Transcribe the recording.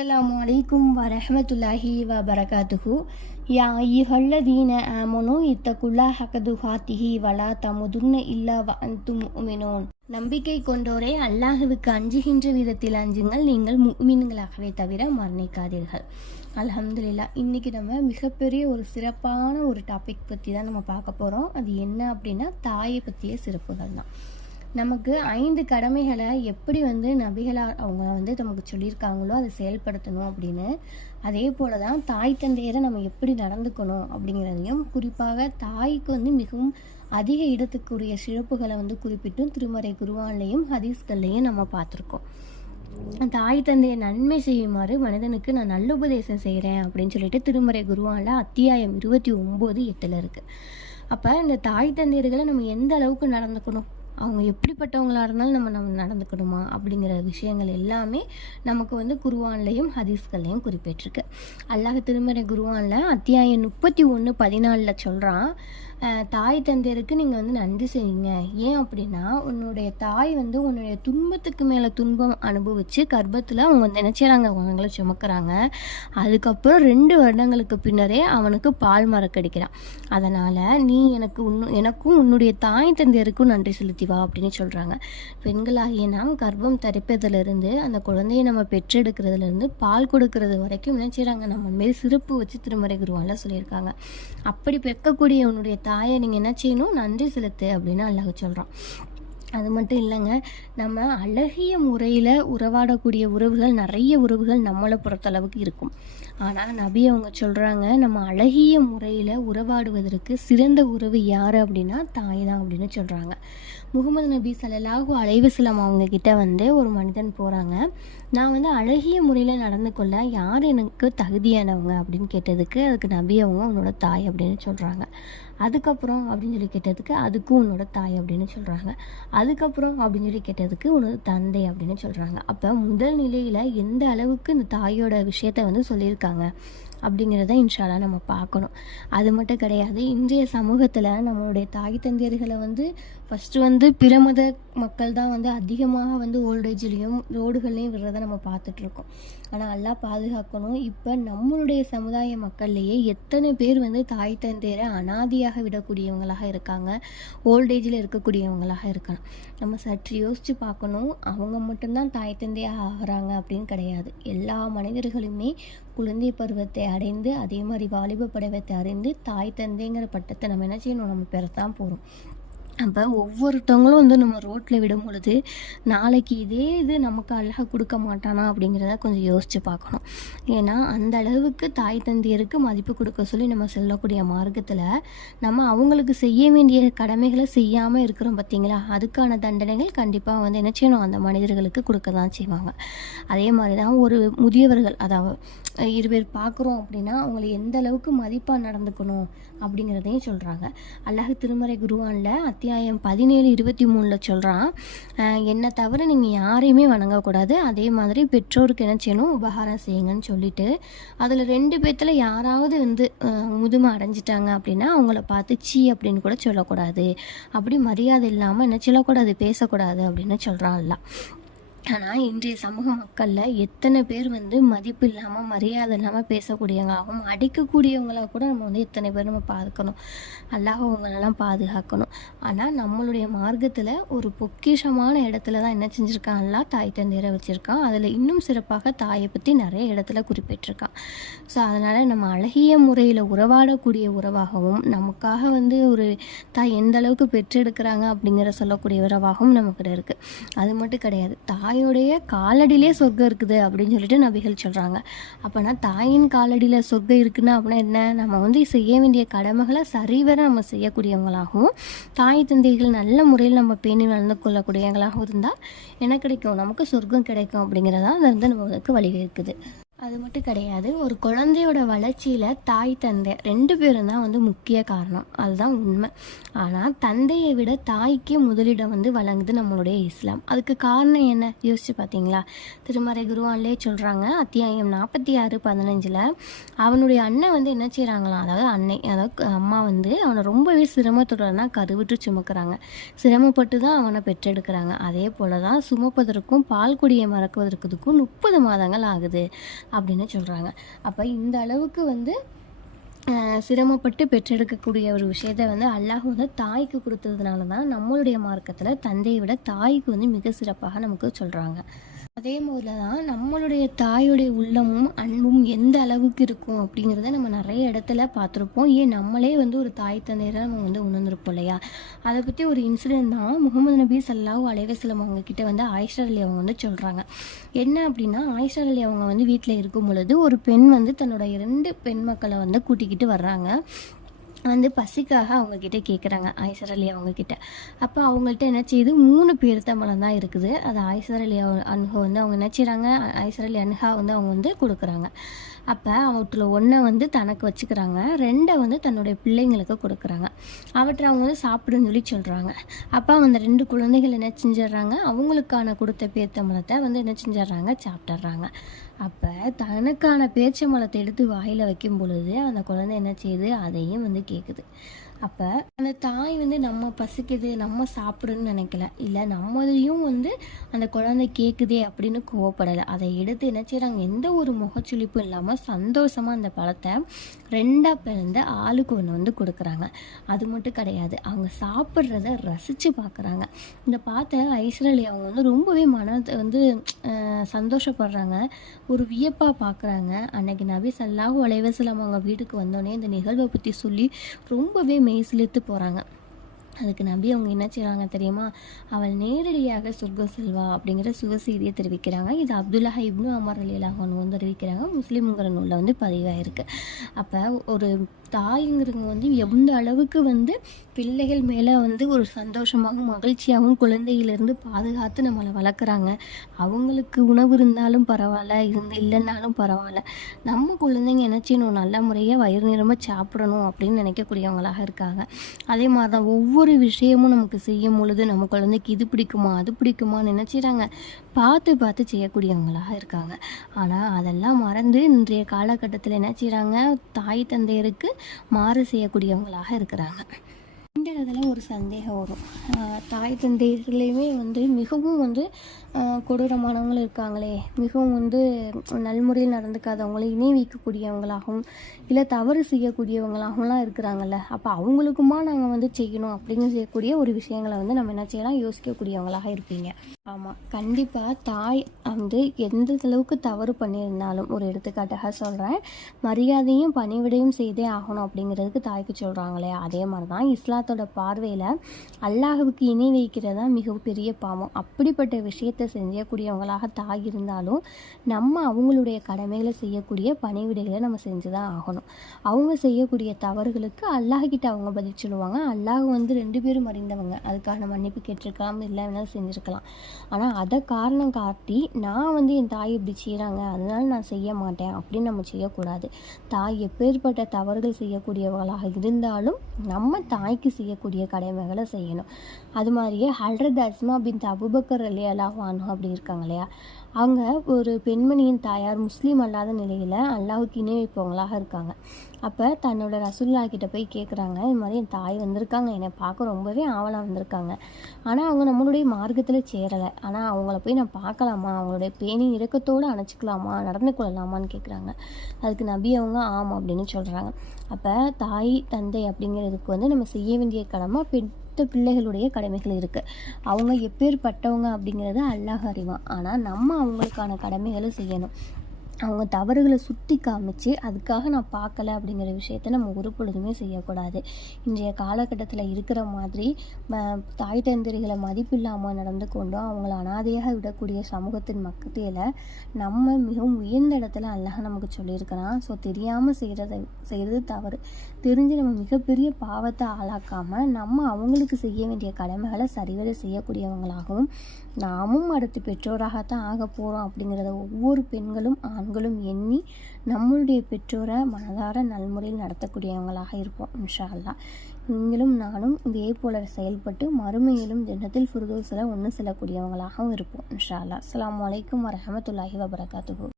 Assalamualaikum warahmatullahi wabarakatuh. Ya ayyuhalladhina amanu ittaqullaha haqqa tuqatih wa la tamutunna illa wa antum mu'minun. நம்பிக்கை கொண்டோரே, அல்லாஹ்வுக்கு அஞ்சுகின்ற விதத்தில் அஞ்சுங்கள், நீங்கள் முஃமின்களாகவே தவிர மரணிக்காதீர்கள். அல்ஹம்துலில்லாஹ். இன்றைக்கி நம்ம மிகப்பெரிய ஒரு சிறப்பான ஒரு டாபிக் பற்றி தான் நம்ம பார்க்க போகிறோம். அது என்ன அப்படின்னா, தாயை பற்றிய சிறப்புகள் தான். நமக்கு 5 கடமைகளை எப்படி நபிகளார் அவங்க நமக்கு சொல்லியிருக்காங்களோ அதை செயல்படுத்தணும் அப்படின்னு, அதே போல தான் தாய் தந்தையரை நம்ம எப்படி நடந்துக்கணும் அப்படிங்கிறதையும், குறிப்பாக தாய்க்கு மிகவும் அதிக இடத்துக்குரிய சிறப்புகளை குறிப்பிட்டும் திருமறை குர்ஆன்லையும் ஹதீஸ்கள்லையும் நம்ம பார்த்துருக்கோம். தாய் தந்தையை நன்மை செய்யுமாறு மனிதனுக்கு நான் நல்லுபதேசம் செய்கிறேன் அப்படின்னு சொல்லிட்டு திருமறை குர்ஆனில் அத்தியாயம் 29:8 இருக்குது. அப்போ இந்த தாய் தந்தையர்களை நம்ம எந்த அளவுக்கு நடந்துக்கணும், அவங்க எப்படிப்பட்டவங்களாக இருந்தாலும் நம்ம நடந்துக்கணுமா அப்படிங்கிற விஷயங்கள் எல்லாமே நமக்கு குர்ஆன்லையும் ஹதீஸ்கள்லையும் குறிப்பிட்டிருக்கு. அல்லாஹ் திருமறை குர்ஆனில் அத்தியாயம் 31:14 சொல்கிறான், தாய் தந்தையருக்கு நீங்கள் நன்றி செய்யுங்க. ஏன் அப்படின்னா, உன்னுடைய தாய் உன்னுடைய துன்பத்துக்கு மேலே துன்பம் அனுபவித்து கர்ப்பத்தில் அவங்க நினைச்சாங்க, அவங்கள சுமக்கிறாங்க. அதுக்கப்புறம் 2 வருடங்களுக்கு பின்னரே அவனுக்கு பால் மறக்கடிக்கிறான். அதனால் நீ எனக்கும் உன்னுடைய தாய் தந்தையருக்கும் நன்றி செலுத்திவா அப்படின்னு சொல்கிறாங்க. பெண்களாகிய நாம் கர்ப்பம் தரிப்பதிலிருந்து அந்த குழந்தையை நம்ம பெற்றெடுக்கிறதுலேருந்து பால் கொடுக்கறது வரைக்கும் நினைச்சாங்க, நம்ம மாரி சிறப்பு வச்சு திருமறை குர்ஆனில் சொல்லியிருக்காங்க. அப்படி பெக்கக்கூடிய உன்னுடைய தாயை நீங்கள் என்ன செய்யணும், நன்றி செலுத்து அப்படின்னு அல்லாஹ் சொல்கிறான். அது மட்டும் இல்லைங்க, நம்ம அழகிய முறையில் உறவாடக்கூடிய உறவுகள், நிறைய உறவுகள் நம்மளை பொறுத்தளவுக்கு இருக்கும். ஆனால் நபி அவங்க சொல்கிறாங்க, நம்ம அழகிய முறையில் உறவாடுவதற்கு சிறந்த உறவு யார் அப்படின்னா தாய் தான் அப்படின்னு சொல்கிறாங்க. முகமது நபி ஸல்லல்லாஹு அலைஹி வஸல்லம் அவங்க கிட்ட ஒரு மனிதன் போகிறாங்க. நான் அழகிய முறையில் நடந்து கொள்ள யார் எனக்கு தகுதியானவங்க அப்படின்னு கேட்டதுக்கு, அதுக்கு நபி அவங்க உன்னோட தாய் அப்படின்னு சொல்கிறாங்க. அதுக்கப்புறம் அப்படின்னு சொல்லி கேட்டதுக்கு, அதுக்கும் உன்னோட தாய் அப்படின்னு சொல்கிறாங்க. அதுக்கப்புறம் அப்படின்னு சொல்லி கேட்டதுக்கு, உன்னோட தந்தை அப்படின்னு சொல்கிறாங்க. அப்போ முதல் நிலையில் எந்த அளவுக்கு இந்த தாயோட விஷயத்தை சொல்லியிருக்காங்க அப்படிங்கிறத இன்ஷா அல்லாஹ் நம்ம பார்க்கணும். அது மட்டும் கிடையாது, இன்றைய சமூகத்தில் நம்மளுடைய தாய் தந்தையர்களை ஃபஸ்ட்டு பிற மத மக்கள் தான் அதிகமாக ஓல்டேஜ்லேயும் ரோடுகள்லையும் விடுறத நம்ம பார்த்துட்ருக்கோம். ஆனால் அல்லாஹ் பாதுகாக்கணும். இப்போ நம்மளுடைய சமுதாய மக்கள்லேயே எத்தனை பேர் தாய் தந்தையரை அனாதியாக விடக்கூடியவங்களாக இருக்காங்க, ஓல்டேஜில் இருக்கக்கூடியவங்களாக இருக்காங்க. நம்ம சற்று யோசித்து பார்க்கணும். அவங்க மட்டும்தான் தாய் தந்தையாக ஆகிறாங்க அப்படின்னு கிடையாது. எல்லா மனிதர்களுமே குழந்தை பருவத்தை அடைந்து, அதே மாதிரி வாலிப பருவத்தை அடைந்து தாய் தந்தைங்கிற பட்டத்தை நம்ம என்ன செய்யணும், நம்ம பெறத்தான் போகிறோம். அப்போ ஒவ்வொருத்தவங்களும் நம்ம ரோட்டில் விடும் பொழுது, நாளைக்கு இதே இது நமக்கு அழகாக கொடுக்க மாட்டானா அப்படிங்கிறத கொஞ்சம் யோசித்து பார்க்கணும். ஏன்னா அந்த அளவுக்கு தாய் தந்தையருக்கு மதிப்பு கொடுக்க சொல்லி நம்ம செல்லக்கூடிய மார்க்கத்தில் நம்ம அவங்களுக்கு செய்ய வேண்டிய கடமைகளை செய்யாமல் இருக்கிறோம் பார்த்தீங்களா, அதுக்கான தண்டனைகள் கண்டிப்பாக என்ன செய்யணும், அந்த மனிதர்களுக்கு கொடுக்க தான் செய்வாங்க. அதே மாதிரி தான் ஒரு முதியவர்கள், அதாவது 2 பேர் பார்க்குறோம் அப்படின்னா அவங்களை எந்த அளவுக்கு மதிப்பாக நடந்துக்கணும் அப்படிங்கிறதையும் சொல்கிறாங்க. அல்லாஹ் திருமறை குர்ஆனில் அத்தியாயம் 17:23 சொல்கிறான், என்னை தவிர நீங்கள் யாரையுமே வணங்கக்கூடாது, அதே மாதிரி பெற்றோருக்கு என்ன செய்யணும், உபகாரம் செய்யுங்கன்னு சொல்லிட்டு, அதில் 2 பேர்த்தில் யாராவது முதுமை அடைஞ்சிட்டாங்க அப்படின்னா அவங்கள பார்த்து சீ அப்படின்னு கூட சொல்லக்கூடாது, அப்படி மரியாதை இல்லாமல் என்ன சொல்லக்கூடாது, பேசக்கூடாது அப்படின்னு சொல்கிறான் அல்லாஹ். ஆனால் இன்றைய சமூக மக்களில் எத்தனை பேர் மதிப்பு இல்லாமல் மரியாதை இல்லாமல் பேசக்கூடியவங்களாகவும் அடிக்கக்கூடியவங்களாக கூட நம்ம எத்தனை பேர் நம்ம பார்க்கணும். அல்லாஹ் அவங்களெல்லாம் பாதுகாக்கணும். ஆனால் நம்மளுடைய மார்க்கத்தில் ஒரு பொக்கிஷமான இடத்துல தான் என்ன செஞ்சுருக்கான், அல்லாஹ் தாய் தந்தையரை வச்சுருக்கான். அதில் இன்னும் சிறப்பாக தாயை பற்றி நிறைய இடத்துல குறிப்பிட்டிருக்கான். ஸோ அதனால் நம்ம அழகிய முறையில் உறவாடக்கூடிய உறவாகவும், நமக்காக ஒரு தாய் எந்த அளவுக்கு பெற்றெடுக்கிறாங்க அப்படிங்கிற சொல்லக்கூடிய உறவாகவும் நமக்கிட்ட இருக்குது. அது மட்டும் கிடையாது, தாயோடைய காலடியிலே சொர்க்கம் இருக்குது அப்படின்னு சொல்லிட்டு நபிகள் சொல்கிறாங்க. அப்போனா தாயின் காலடியில் சொர்க்கம் இருக்குன்னா அப்படின்னா என்ன, நம்ம செய்ய வேண்டிய கடமைகளை சரிவர நம்ம செய்யக்கூடியவங்களாகவும், தாய் தந்தைகள் நல்ல முறையில் நம்ம பேணி நடந்து கொள்ளக்கூடியவங்களாகவும் இருந்தால் என்ன கிடைக்கும், நமக்கு சொர்க்கம் கிடைக்கும் அப்படிங்கிறதா அது நம்மளுக்கு வழிவகுக்குது. அது மட்டும் கிடையாது, ஒரு குழந்தையோட வளர்ச்சியில் தாய் தந்தை 2 பேரும் தான் முக்கிய காரணம், அதுதான் உண்மை. ஆனால் தந்தையை விட தாய்க்கே முதலிடம் வழங்குது நம்மளுடைய இஸ்லாம். அதுக்கு காரணம் என்ன யோசிச்சு பார்த்தீங்களா? திருமறை குர்ஆன்லே சொல்கிறாங்க, அத்தியாயம் 46:15 அவனுடைய அண்ணன் என்ன செய்கிறாங்களாம், அதாவது அம்மா அவனை ரொம்பவே சிரமத்துடன் தான் கருவிட்டு சுமக்கிறாங்க, சிரமப்பட்டு தான் அவனை பெற்றெடுக்கிறாங்க. அதே போல தான் சுமப்பதற்கும் பால் குடியை மறக்குவதற்கும் 30 மாதங்கள் ஆகுது. அப்படின்னு சொல்கிறாங்க. அப்போ இந்த அளவுக்கு வந்து சிரமப்பட்டு பெற்றெடுக்கக்கூடிய ஒரு விஷயத்த வந்து அல்லாஹ் வந்து தாய்க்கு கொடுத்ததுனால தான் நம்மளுடைய மார்க்கத்தில் தந்தையை விட தாய்க்கு வந்து மிக சிறப்பாக நமக்கு சொல்கிறாங்க. அதே போல தான் நம்மளுடைய தாயுடைய உள்ளமும் அன்பும் எந்த அளவுக்கு இருக்கும் அப்படிங்கிறத நம்ம நிறைய இடத்துல பார்த்துருப்போம். ஏன் நம்மளே வந்து ஒரு தாய் தந்தையரை நம்ம வந்து உணர்ந்திருப்போம் இல்லையா? அதை பற்றி ஒரு இன்சிடென்ட் தான் முகமது நபி ஸல்லல்லாஹு அலைஹி வஸல்லம் அவங்க கிட்ட வந்து ஆயிஷா அலி அவங்க வந்து சொல்கிறாங்க. என்ன அப்படின்னா, ஆயிஷா அலி அவங்க வந்து வீட்டில் இருக்கும் பொழுது ஒரு பெண் வந்து தன்னோட 2 பெண் மக்களை வந்து கூட்டிக்கிட்டு வர்றாங்க. வந்து பசிக்காக அவங்கக்கிட்ட கேட்குறாங்க ஆயிஷா அலி அவங்கக்கிட்ட. அப்போ அவங்கள்ட்ட என்ன செய்யுது, 3 பேரித்தம்பழம் தான் இருக்குது. அது ஆயிஷா அலி அன்ஹா வந்து அவங்க என்ன செய்கிறாங்க, ஆயிஷா அலி அன்ஹா வந்து அவங்க வந்து கொடுக்குறாங்க. அப்போ அவற்றில் 1 வந்து தனக்கு வச்சுக்கிறாங்க, 2 வந்து தன்னுடைய பிள்ளைங்களுக்கு கொடுக்குறாங்க. அவற்றை அவங்க வந்து சாப்பிடுன்னு சொல்லி சொல்கிறாங்க. அப்போ அந்த 2 குழந்தைகள் என்ன செஞ்சிடுறாங்க, அவங்களுக்கான கொடுத்த பேரித்தம்பழத்தை வந்து என்ன செஞ்சிடுறாங்க, சாப்பிட்டுறாங்க. அப்போ தனக்கான பேரிச்சம்பழத்தை எடுத்து வாயில் வைக்கும் பொழுது அந்த குழந்தை என்ன செய்யுது, அதையும் வந்து கேட்குது. அப்போ அந்த தாய் வந்து நம்ம பசிக்குது நம்ம சாப்பிடுன்னு நினைக்கல, இல்லை நம்மளையும் வந்து அந்த குழந்தை கேட்குதே அப்படின்னு கோவப்படலை. அதை எடுத்து என்ன செய்கிறாங்க, எந்த ஒரு முகச்சுளிப்பும் இல்லாமல் சந்தோஷமாக அந்த பழத்தை 2ஆக பிளந்து ஆளுக்கு 1 வந்து கொடுக்குறாங்க. அது மட்டும் கிடையாது, அவங்க சாப்பிட்றத ரசித்து பார்க்குறாங்க. இந்த பார்த்த ஆயிஷா அலி அவங்க வந்து ரொம்பவே மனதை வந்து சந்தோஷப்படுறாங்க, ஒரு வியப்பாக பார்க்குறாங்க. அன்னைக்கு நபி ஸல்லல்லாஹு அலைஹி வஸல்லம் அவங்க வீட்டுக்கு வந்தோடனே இந்த நிகழ்வை பற்றி சொல்லி ரொம்பவே மெய்சிலிர்த்து போகிறாங்க. அதுக்கு நபி அவங்க என்ன செய்கிறாங்க தெரியுமா, அவள் நேரடியாக சொர்க்கம் செல்வா அப்படிங்கிற சுக செய்தியை தெரிவிக்கிறாங்க. இது அப்துல்லாஹ் இப்னு உமர் ரலியல்லாஹு அன்ஹு வந்து தெரிவிக்கிறாங்க. முஸ்லீம்ங்கிற நூலில் வந்து பதிவாயிருக்கு. அப்போ ஒரு தாய்ங்கிறவங்க வந்து எந்த அளவுக்கு வந்து பிள்ளைகள் மேலே வந்து ஒரு சந்தோஷமாகவும் மகிழ்ச்சியாகவும் குழந்தையிலேருந்து பாதுகாத்து நம்மளை வளர்க்குறாங்க. அவங்களுக்கு உணவு இருந்தாலும் பரவாயில்ல, இல்லைன்னாலும் பரவாயில்ல, நம்ம குழந்தைங்க என்ன செய்யணும், நல்ல முறையாக வயிறு நிரம்ப சாப்பிடணும் அப்படின்னு நினைக்கக்கூடியவங்களாக இருக்காங்க. அதே மாதிரி தான் ஒவ்வொரு விஷயமும் நமக்கு செய்யும் பொழுது நம்ம குழந்தைக்கு இது பிடிக்குமா அது பிடிக்குமான்னு நினச்சிடாங்க, பார்த்து பார்த்து செய்யக்கூடியவங்களாக இருக்காங்க. ஆனால் அதெல்லாம் மறந்து இன்றைய காலகட்டத்தில் என்ன செய்கிறாங்க, தாய் தந்தையருக்கு மாறு செய்யக்கூடியவங்களாக இருக்கிறாங்க. இந்த இடத்துல ஒரு சந்தேகம் வரும், தாய் தந்தையர்களையுமே வந்து மிகவும் வந்து கொடூரமானவங்களும் இருக்காங்களே, மிகவும் வந்து நல்முறையில் நடந்துக்காதவங்களை இணை வைக்கக்கூடியவங்களாகவும் இல்லை தவறு செய்யக்கூடியவங்களாகவும்லாம் இருக்கிறாங்கல்ல. அப்போ அவங்களுக்குமா நாங்கள் வந்து செய்யணும் அப்படின்னு செய்யக்கூடிய ஒரு விஷயங்களை வந்து நம்ம என்ன செய்யலாம், யோசிக்கக்கூடியவங்களாக இருப்பீங்க. ஆமாம், கண்டிப்பாக தாய் வந்து எந்த அளவுக்கு தவறு பண்ணியிருந்தாலும், ஒரு எடுத்துக்காட்டாக சொல்கிறேன், மரியாதையும் பணிவிடையும் செய்தே ஆகணும் அப்படிங்கிறதுக்கு தாய்க்கு சொல்கிறாங்களே, அதே மாதிரி தான் இஸ்லாத்தோட பார்வையில் அல்லாஹ்வுக்கு இணை வைக்கிறதா மிகப்பெரிய பாவம். அப்படிப்பட்ட விஷயத்தை செய்யக்கூடியவங்களாக தாய் இருந்தாலும் நம்ம அவங்களுடைய கடமைகளை செய்யக்கூடிய பணிவிடைகளை நம்ம செஞ்சு தான் ஆகணும். அவங்க செய்யக்கூடிய தவறுகளுக்கு அல்லாஹ்கிட்ட அவங்க பதில் சொல்லுவாங்க. அல்லாஹ் வந்து 2 பேரும் அறிந்தவங்க, அதுக்கான மன்னிப்பு கேட்டிருக்கலாம், இல்லை வேணாலும் செஞ்சுருக்கலாம். ஆனால் அதை காரணம் காட்டி நான் வந்து என் தாய் இப்படி செய்கிறாங்க அதனால நான் செய்ய மாட்டேன் அப்படின்னு நம்ம செய்யக்கூடாது. தாய் எப்பேற்பட்ட தவறுகள் செய்யக்கூடியவர்களாக இருந்தாலும் நம்ம தாய்க்கு செய்யக்கூடிய கடமைகளை செய்யணும். அது மாதிரியே ஹல்ரத் அஸ்மா பின் அபூபக்கர் ரலியல்லாஹு அன்ஹு அப்படி இருக்காங்க இல்லையா, அவங்க ஒரு பெண்மணியின் தாயார் முஸ்லீம் அல்லாத நிலையில் அல்லாஹ்வுக்கு இணை வைப்பவங்களாக இருக்காங்க. அப்போ தன்னோட ரசூலுல்லாஹ் கிட்ட போய் கேட்குறாங்க, இது மாதிரி என் தாய் வந்திருக்காங்க, என்னை பார்க்க ரொம்பவே ஆவலாக வந்திருக்காங்க, ஆனால் அவங்க நம்மளுடைய மார்க்கத்தில் சேரலை, ஆனால் அவங்கள போய் நான் பார்க்கலாமா, அவங்களுடைய பேணி இரக்கத்தோடு அணைச்சிக்கலாமா, நடந்து கொள்ளலாமான்னு கேட்குறாங்க. அதுக்கு நபி அவங்க ஆமாம் அப்படின்னு சொல்கிறாங்க. அப்போ தாய் தந்தை அப்படிங்கிறதுக்கு வந்து நம்ம செய்ய வேண்டிய கடமை பிள்ளைகளுடைய கடமைகள் இருக்குது. அவங்க எப்பேற்பட்டவங்க அப்படிங்கிறத அல்லாஹ் அறிவான். ஆனால் நம்ம அவங்களுக்கான கடமைகளை செய்யணும். அவங்க தவறுகளை சுட்டி காமிச்சு அதுக்காக நான் பார்க்கல அப்படிங்கிற விஷயத்த நம்ம ஒரு பொழுதுமே செய்யக்கூடாது. இன்றைய காலகட்டத்தில் இருக்கிற மாதிரி தாய் தந்தைகளை மதிப்பில்லாமல் நடந்து கொண்டும் அவங்கள அனாதையாக விடக்கூடிய சமூகத்தின் மத்தியில் நம்ம மிகவும் உயர்ந்த இடத்துல அல்லாஹ் நமக்கு சொல்லியிருக்கிறான். ஸோ தெரியாமல் செய்கிறது தவறு, தெரிஞ்சு நம்ம மிகப்பெரிய பாவத்தை ஆளாக்காமல் நம்ம அவங்களுக்கு செய்ய வேண்டிய கடமைகளை சரிவர செய்யக்கூடியவங்களாகவும், நாமும் அடுத்து பெற்றோராகத்தான் ஆக போகிறோம் அப்படிங்கிறத ஒவ்வொரு பெண்களும் ஆண்களும் எண்ணி நம்மளுடைய பெற்றோரை மனதார நல்முறையில் நடத்தக்கூடியவங்களாக இருப்போம் இன்ஷா அல்லாஹ். நீங்களும் நானும் இதே போல செயல்பட்டு மறுமையிலும் ஜன்னத்தில் ஃபிர்தௌஸில் ஒன்று செல்லக்கூடியவங்களாகவும் இருப்போம் இன்ஷா அல்லாஹ். அஸ்ஸலாமு அலைக்கும் வரஹ்மத்துல்லாஹி வபரகாத்துஹு.